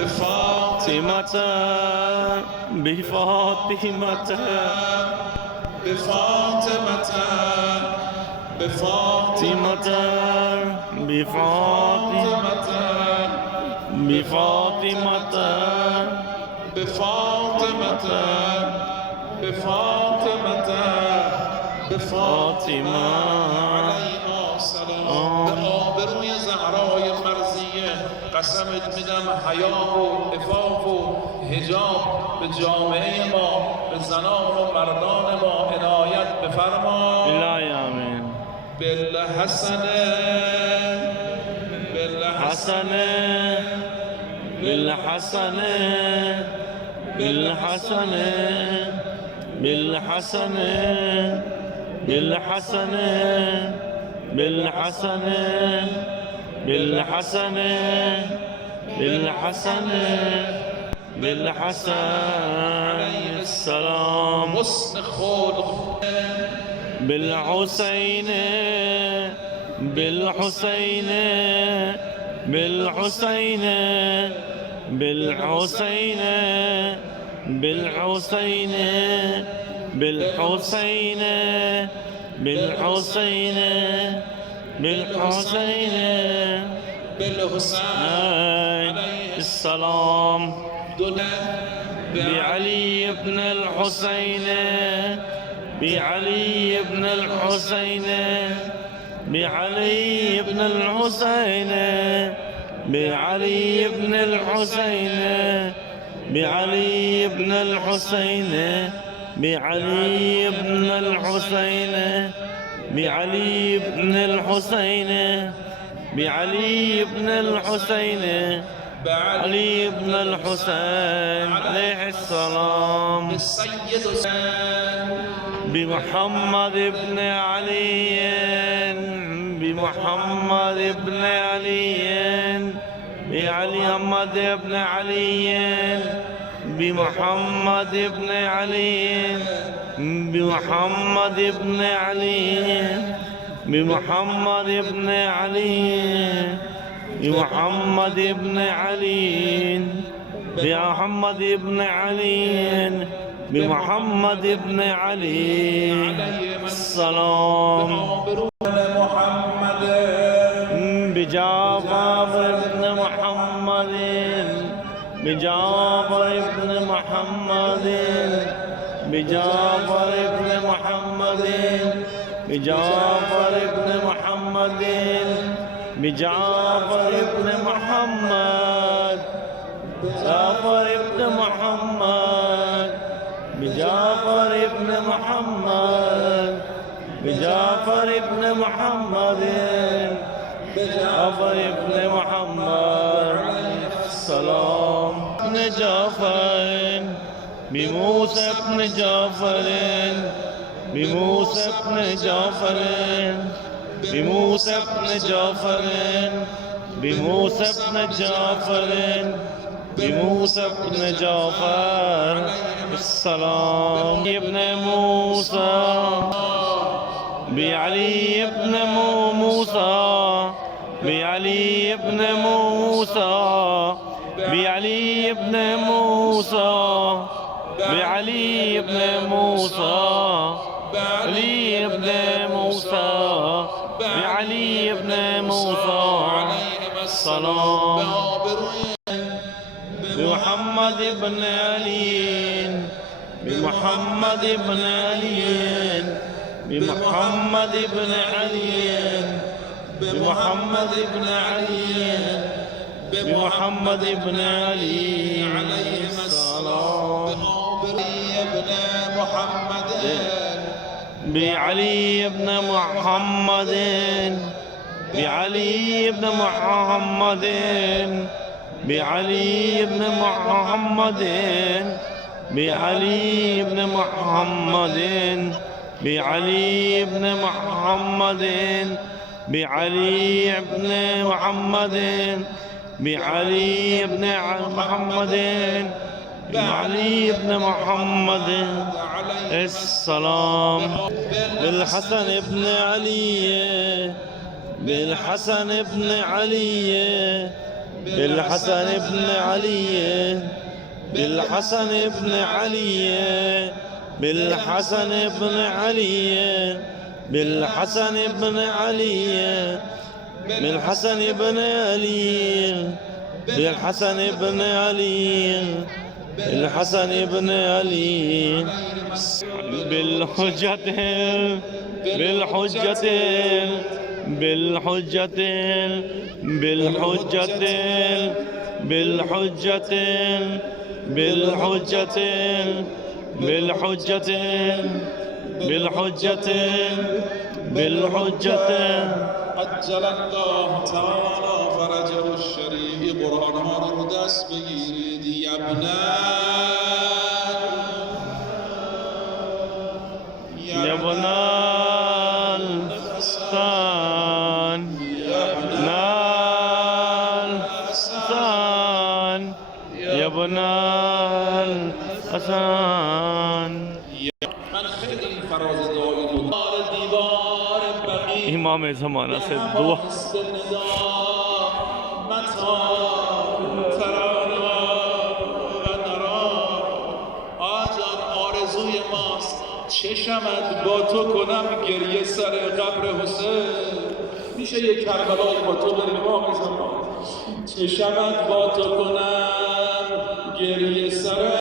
بفاطمة بفاطمة بفاطمة بفاطمة بفاطمة بفاطمة بفاطمة بفاطمة بفاطمة عليها السلام. به آبروی زهرای مرضیه قسمت میدم حیا و عفاف و حجاب به جامعه ما، به زنان و مردان ما عنایت بفرما. الهی آمین. بالحسن حسن بالحسن بالحسن بالحسن بالحسن بالحسن بالحسن بالحسن بالحسن السلام. حسن خلق بالحسين بالحسين بالحسين بالحسين بالحسين بالحسين بالحسين بالحسين بالحسين السلام. بعلي بن الحسين بعلي بن الحسين بعلي بن الحسين بعلي بن الحسين بعلي بن الحسين بعلي بن الحسين بعلي بن الحسين بعلي بن الحسين علي بن الحسين عليه السلام. السيد بمحمد بن علي بمحمد بن علي بعلي محمد بن علي بمحمد بن علي بمحمد بن علي بمحمد بن علي بمحمد بن علي بمحمد بن علي بمحمد بن علي السلام. محمد بجعفر بن محمد بجعفر بن محمد بجعفر بن محمد بجعفر بن محمد بجعفر بن محمد جعفر بن محمد بجعفر بن محمد بجعفر بن محمد بجعفر بن محمد السلام. بن جعفر بموسى بن جعفر بموسى بن جعفر بموسى بن جعفر بموسى بن جعفر بموسى بن جعفر السلام. ابن موسى بعلي بن موسى بعلي بن موسى بعلي بن موسى بعلي بن موسى بعلي بن موسى بعلي بن موسى السلام. بمحمد بن علي بمحمد بن علي بمحمد بن علي بمحمد بن علي بمحمد بن علي عليه السلام. ابن محمد بعلي بن محمد بعلي بن محمد بعلي بن محمد بعلي بن محمد بعلي بن محمد بعلي بن محمد بعلي بن محمد بعلي بن محمد السلام. بالحسن بن علي بالحسن بن علي بالحسن ابن علي بالحسن ابن علي بالحسن ابن علي بالحسن ابن علي بالحسن ابن علي بالحسن ابن علي بالحسن ابن علي بالحجة بالحجة بالحجة بالحجة بالحجة بالحجة بالحجة بالحجة بالحجة عجل الله تعالى فرجه الشريف قرآن ما دست بگیرید يبنى الحسن يبنى الحسن يبنى الحسن من خیلی فراز دعایی بود دیوار بقیه امام زمانہ سے دعا آرزوی ماست چشمت با تو کنم گریه سر قبر حسین. میشه یک کربلای با تو بریم امام زمان چشمت با تو کنم گریه سر